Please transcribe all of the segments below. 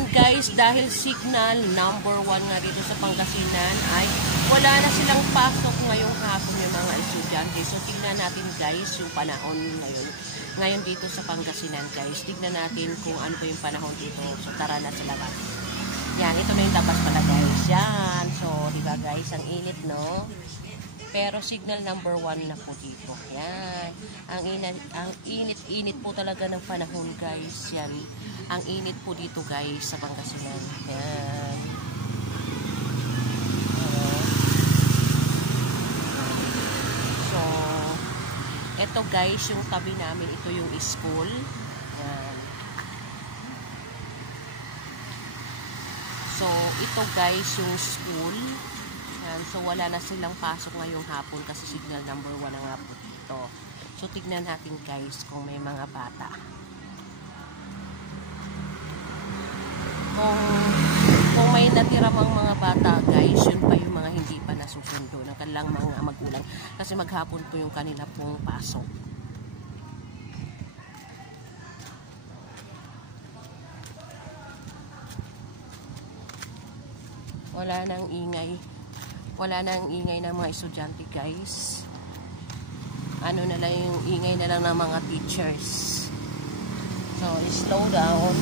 Ayan guys, dahil signal number 1 nga dito sa Pangasinan ay wala na silang pasok ngayong hapon yung mga estudyante. So tingnan natin guys yung panahon ngayon dito sa Pangasinan guys. Tingnan natin kung ano pa yung panahon dito. So tara na sa labas. Yan, ito na yung labas pala guys. Yan. So diba guys, ang init no? Pero signal number 1 na po dito. Yan. Ang init po talaga ng panahon guys. Yan. Ang init po dito guys sa Pangasinan. Yan. So, ito guys, yung tabi namin, ito yung school. Yan. So, ito guys, yung school. Yan. So, wala na silang pasok ngayong hapon kasi signal number 1 na nga po dito. So, tignan natin guys kung may mga bata. Kung may natira mang mga bata guys, yun pa yung mga hindi pa nasusundo ng kanilang mga magulang. Kasi maghapon po yung kanila pong pasok. Wala nang ingay. Wala nang ingay ng mga estudyante guys. Ano na lang yung ingay na lang ng mga teachers. So, slow down.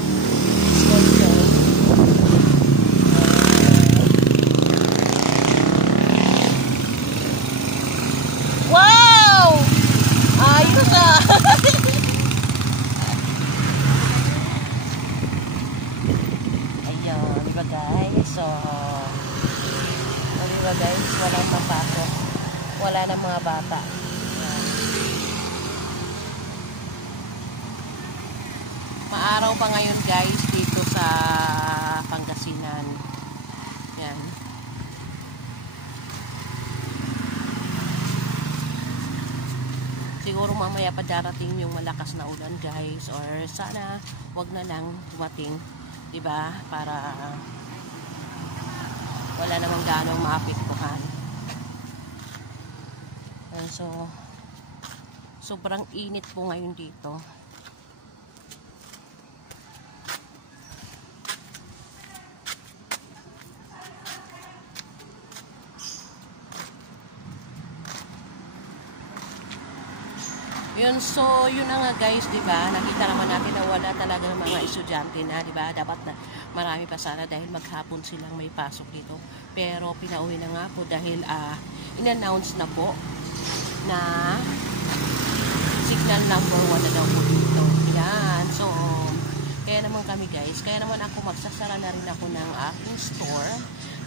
Slow down. Wow! Ayos ah! Ayun, diba guys? So, diba guys, walang papasok. Wala na mga bata. Maaraw pa ngayon guys dito sa Pangasinan. Yan. Siguro mamaya pa darating yung malakas na ulan guys, or sana wag na lang dumating, 'di ba? Para wala namang ganong maapektuhan. So sobrang init po ngayon dito. Yun, so yun na nga guys, 'di ba? Nakita naman natin na wala talaga ng mga estudyante na, 'di ba? Dapat na marami pa sana dahil maghapon silang may pasok dito. Pero pinauwi na nga po dahil in-announce na po na signal number 1 na daw po dito. Yan. So, kaya naman kami guys, kaya naman ako magsasara na rin ako ng aking store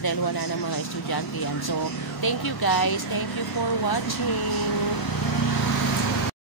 dahil wala ng mga estudyante yan. So, thank you guys. Thank you for watching.